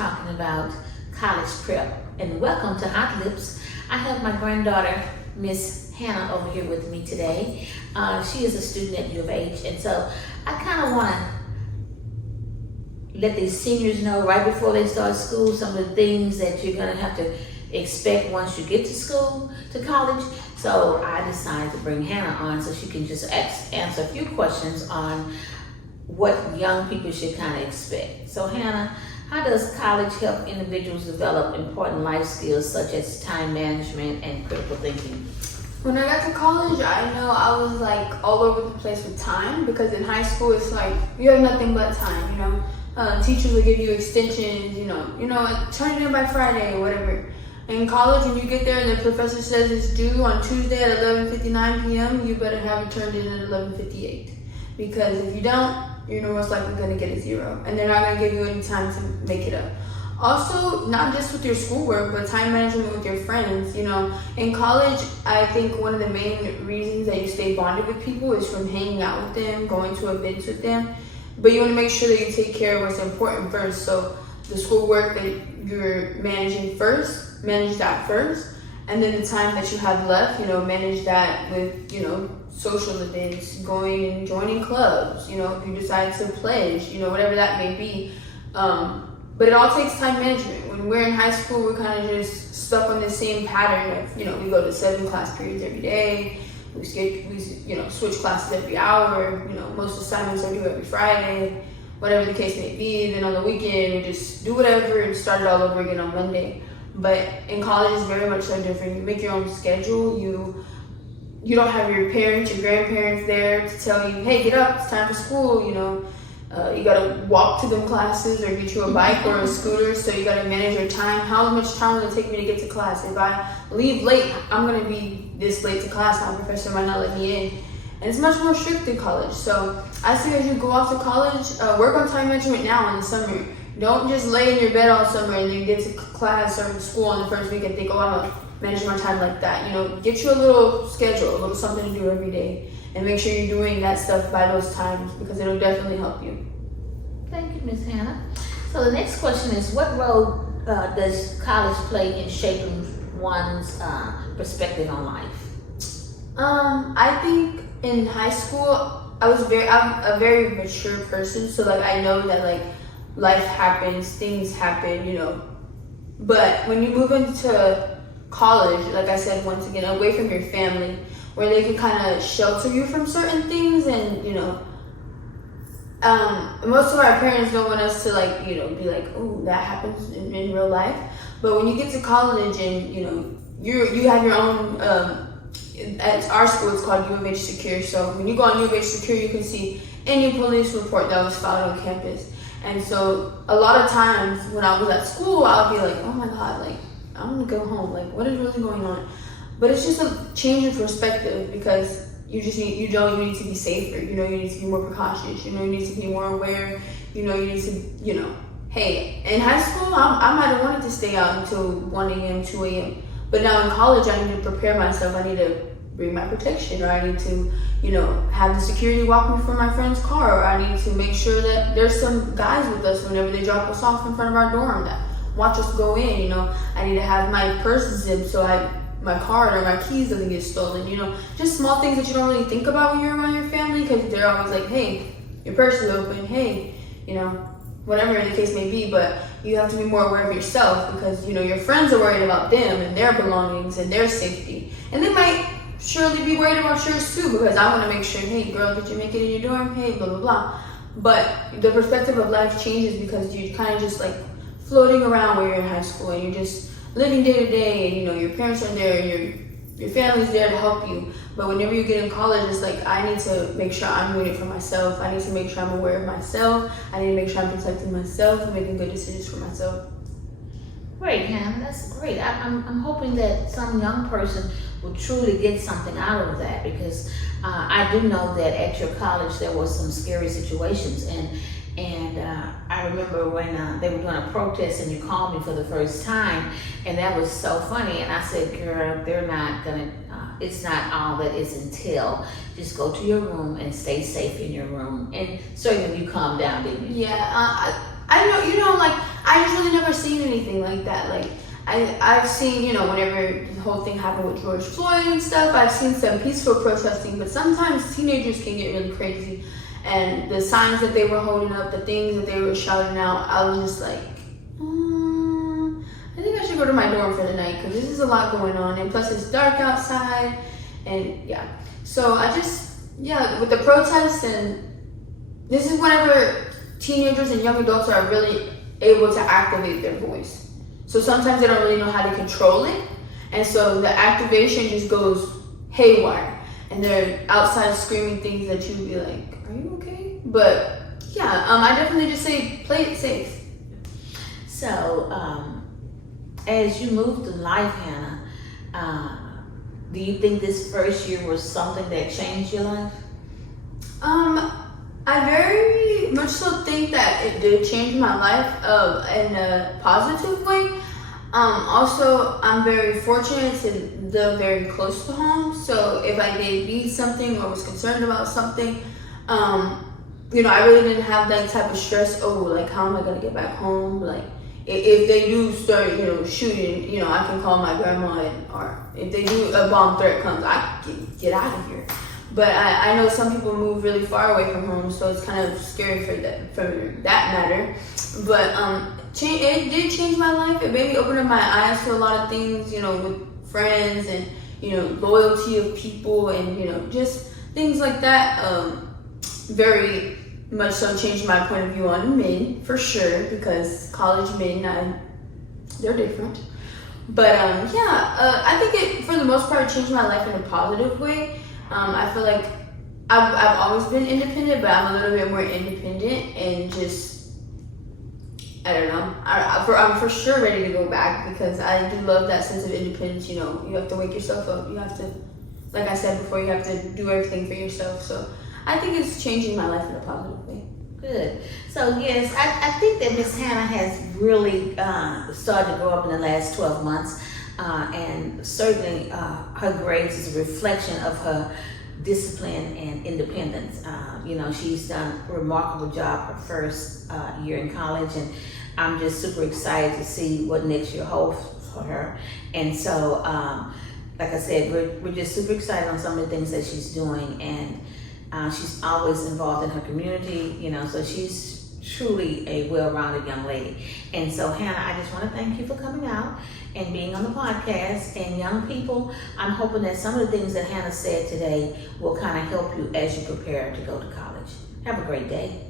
talking about college prep. And welcome to Hot Lips. I have my granddaughter, Miss Hannah, over here with me today. She is a student at U of H, and so I kind of want to let these seniors know right before they start school some of the things that you're going to have to expect once you get to school, to college. So I decided to bring Hannah on so she can just answer a few questions on what young people should kind of expect. So Hannah, how does college help individuals develop important life skills such as time management and critical thinking? When I got to college, I know I was like all over the place with time, because in high school it's like you have nothing but time, you know. Teachers will give you extensions, you know, turn it in by Friday or whatever. In college, when you get there and the professor says it's due on Tuesday at 11:59 p.m., you better have it turned in at 11:58. Because if you don't, you're most likely going to get a 0. And they're not going to give you any time to make it up. Also, not just with your schoolwork, but time management with your friends. You know, in college, I think one of the main reasons that you stay bonded with people is from hanging out with them, going to events with them. But you want to make sure that you take care of what's important first. So the schoolwork that you're managing first, manage that first. And then the time that you have left, manage that with, social events, going and joining clubs, if you decide to pledge, whatever that may be. But it all takes time management. When we're in high school, we're kind of just stuck on the same pattern of, we go to 7 class periods every day. We switch classes every hour. Most assignments are due every Friday, whatever the case may be. Then on the weekend, we just do whatever and start it all over again on Monday. But in college, it's very much so different. You make your own schedule. You don't have your parents, your grandparents there to tell you, hey, get up, it's time for school. You gotta walk to them classes or get you a bike or a scooter. So you gotta manage your time. How much time will it take me to get to class? If I leave late, I'm gonna be this late to class. My professor might not let me in. And it's much more strict in college. So I say as you go off to college, work on time management now in the summer. Don't just lay in your bed all summer and then get to class or school on the first week and think, oh, I'm gonna manage my time like that. Get you a little schedule, a little something to do every day, and make sure you're doing that stuff by those times, because it'll definitely help you. Thank you, Ms. Hannah. So the next question is, what role does college play in shaping one's perspective on life? I think in high school, I'm a very mature person, so I know that life happens, things happen, But when you move into college, like I said, once again, away from your family, where they can kind of shelter you from certain things, and most of our parents don't want us to be like, oh, that happens in real life. But when you get to college and you have your own. At our school, it's called U of H Secure. So when you go on U of H Secure, you can see any police report that was filed on campus. And so a lot of times when I was at school, I'll be like, oh my God, I want to go home. What is really going on? But it's just a change of perspective, because you need to be safer. You need to be more precautious. You need to be more aware. You need to, hey, in high school, I might have wanted to stay out until 1 a.m., 2 a.m. But now in college, I need to prepare myself. I need to bring my protection, or I need to, have the security walk me from my friend's car, or I need to make sure that there's some guys with us whenever they drop us off in front of our dorm that watch us go in. I need to have my purse zipped so my card or my keys doesn't get stolen. Just small things that you don't really think about when you're around your family, because they're always like, hey, your purse is open, hey, whatever the case may be. But you have to be more aware of yourself, because your friends are worried about them and their belongings and their safety, and they might surely be worried about yours too, because I want to make sure, hey girl, did you make it in your dorm? Hey, blah blah blah. But the perspective of life changes, because you're kind of just floating around when you're in high school, and you're just living day to day, and your parents are there, and your family's there to help you. But whenever you get in college, it's I need to make sure I'm doing it for myself. I need to make sure I'm aware of myself. I need to make sure I'm protecting myself and making good decisions for myself. Great, Hannah, that's great. I'm hoping that some young person will truly get something out of that, because I do know that at your college there was some scary situations, and I remember when they were doing a protest and you called me for the first time, and that was so funny. And I said, girl, they're not gonna, it's not all that is entailed. Just go to your room and stay safe in your room. And certainly you calmed down, didn't you? Yeah, I know, I just really never seen anything like that. Like I've seen, you know, whenever the whole thing happened with George Floyd and stuff, I've seen some peaceful protesting, but sometimes teenagers can get really crazy. And the signs that they were holding up, the things that they were shouting out, I was just like, I think I should go to my dorm for the night because this is a lot going on. And plus it's dark outside. And yeah. So I just, with the protests, and this is whenever teenagers and young adults are really able to activate their voice. So sometimes they don't really know how to control it. And so the activation just goes haywire. And they're outside screaming things that you'd be like, are you okay? But yeah, I definitely just say play it safe. So, as you move through life, Hannah, do you think this first year was something that changed your life? I very much so think that it did change my life in a positive way. Also, I'm very fortunate to live very close to home. So if I did need something or was concerned about something, you know, I really didn't have that type of stress. Oh, like how am I gonna get back home? Like if they do start, you know, shooting, you know, I can call my grandma, or if they do a bomb threat comes, I can get out of here. But I know some people move really far away from home, so it's kind of scary for that matter. But it did change my life. It made me open up my eyes to a lot of things, you know, with friends and, you know, loyalty of people and, you know, just things like that. Very much so changed my point of view on men, for sure, because college men, they're different. But I think it, for the most part, changed my life in a positive way. I feel like I've always been independent, but I'm a little bit more independent and just, I don't know. I'm for sure ready to go back because I do love that sense of independence. You know, you have to wake yourself up. You have to, like I said before, you have to do everything for yourself. So I think it's changing my life in a positive way. Good. So yes, I think that Miss Hannah has really started to grow up in the last 12 months. And certainly her grades is a reflection of her discipline and independence. You know, she's done a remarkable job her first year in college, and I'm just super excited to see what next year holds for her. And so, like I said, we're just super excited on some of the things that she's doing, and she's always involved in her community, you know, so she's truly a well-rounded young lady. And so, Hannah, I just want to thank you for coming out and being on the podcast. And young people, I'm hoping that some of the things that Hannah said today will kind of help you as you prepare to go to college. Have a great day.